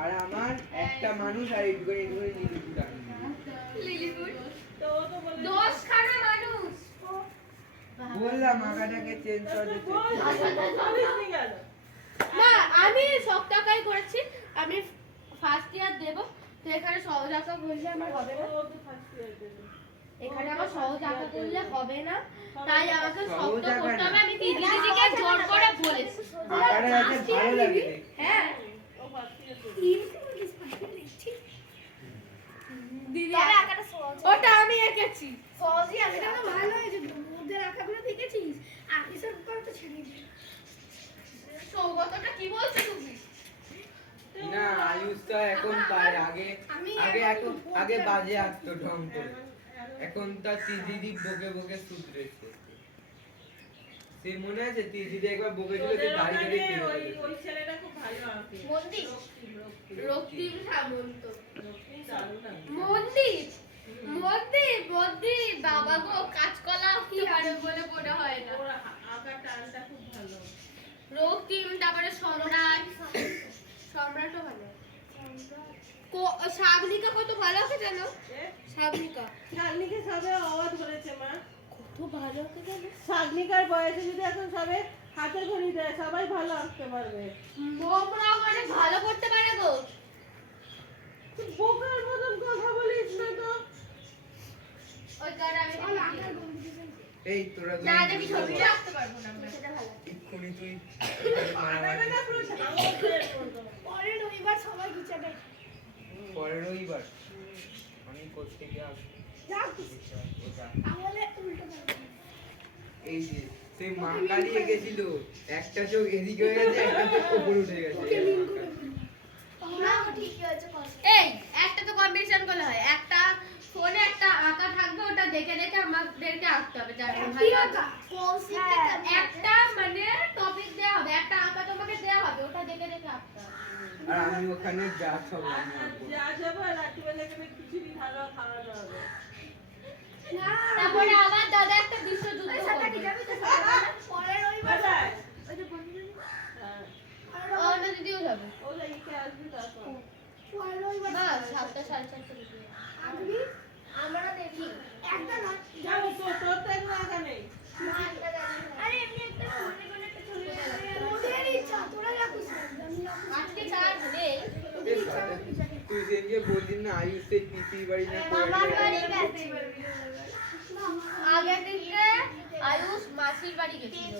আর আমার একটা মানুষ আর এইটুকুনি লিলিপুট আনি লিলিপুট তো তো বলে 10 খানা মানুষ বললাম আগাটাকে চেঞ্জ করে দিতে মা আমি সব টাকাই করেছি আমি ফার্স্ট ইয়ার দেব তো এখানে সহজ আঁকা করলে আমার হবে না এখানে আমার সহজ আঁকা করলে হবে না তাই আমাকে শক্ত করতে হবে আমি দিদিকে জোর করে বলেছি আকারে আছে ভালো লাগে হ্যাঁ দিদি আঁকাটা সহজ ওটা আমি এঁকেছি সহজই আঁকাটা তো ভালো হয়েছে ওদের আঁকাগুলো দেখেছিস আকিসের উপর তো ছেড়ে দিই সৌগতটা কি বলছো তুমি না আয়ুষ তো এখন পায় আগে আগে বাজে আসতো ঢং করে এখন তার দিদি বকে বকে শুধরেছে সে মনে আছে দিদি একবার বকেছিল যে গাড়ি গাড়ি ওই ছেলেটা খুব ভালো আঁকে মন্দির রক্তিম সামন্ত মন্দির মন্দির মন্দির বাবা গো কাঁচকলা কি আর বলে মনে হয় না ওর আঁকার টানটা খুব ভালো রক্তিম তারপরে সম্রাটও ভালো সাগনিকা কত ভালো আছে জানো সাগনিকা শাগনিকে সবে আওয়াজ বলেছে মা কত ভালো আছে জানো শাগনিকার বয়সে যদি এখন সবে হাতের ঘড়ি দেয় সবাই ভালো আঁকতে পারবে মোমরা অনেক ভালো করতে পারে গো তুই বোকার মতন কথা বলিস না তো ওই কারণে আমি এই তোরা না দেখি ছবি আঁকতে পারবো না আমরা সেটা ভালো এক্ষুনি তুই আঁকাবে না পুরো পরের রবিবার সবাই গুছাবে পরের রবিবার আমি করতে গিয়ে আসবো তাহলে উল্টো করবে এই যে সেই মা কালিয়ে গেছিল একটা চোখ এদিকে হয়ে গেছে একটা চোখ উপরে উঠে গেছে এই একটা তো কম্পিটিশন করলে হয় একটা ফোনে একটা আঁকা থাকবে ওটা দেখে দেখে আমাদেরকে আঁকতে হবে যার ভালো একটা মানে টপিক দেওয়া হবে একটা আঁকা তোমাকে দেওয়া হবে ওটা দেখে দেখে আঁকতে হবে আর আমি ওখানে যা সব আমি আঁকবো। যা যাবো রাত্রিবেলা এখানে খিচুড়ি ভালো খাওয়ানো হবে তারপরে আমার দাদা একটা বিশ্বযুদ্ধ করবে কোথায়? হ্যাঁ। অন্য দিদিও যাবে ওরা ইকে আসবি তখন না 7টা 7:30 দিকে আমরা দেখি একটা না যাবো তোর তো এখন আঁকা নেই আরে এমনি একটা ফোনে কোন একটা ছবি ওদের ইচ্ছা তোরা রাখিস আজকে চার নেই তুই সেদিকে বললি না আয়ুষ সেই পিসির বাড়ি না মামার বাড়ি গেছে আগে থেকে আয়ুষ মাসির বাড়ি গেছিল